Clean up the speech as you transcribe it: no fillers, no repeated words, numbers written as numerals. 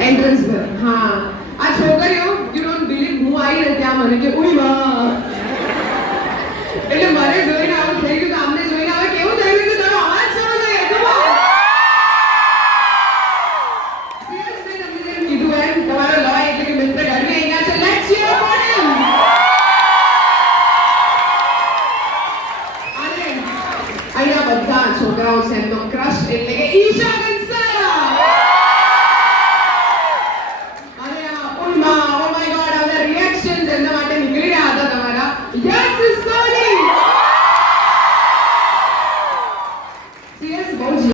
એન્ટ્રન્સ પર હા આ છોકરીઓ યુ ડોન્ટ બિલીવ હું આવી ને ત્યાં મને કે ઉઈ વાહ એટલે મારે જોઈને આવું થઈ ગયું તો આમને જોઈને હવે કેવું થઈ ગયું કે તમે અવાજ સમજો સિરિયસલી તમને કીધું એમ તમારો લોય એટલે કે મિત્ર ગરમી અહીંયા છે લેટ્સ ચીયર ફોર હિમ અને અહીંયા બધા છોકરાઓ છે એમનો ક્રશ એટલે કે ઈશા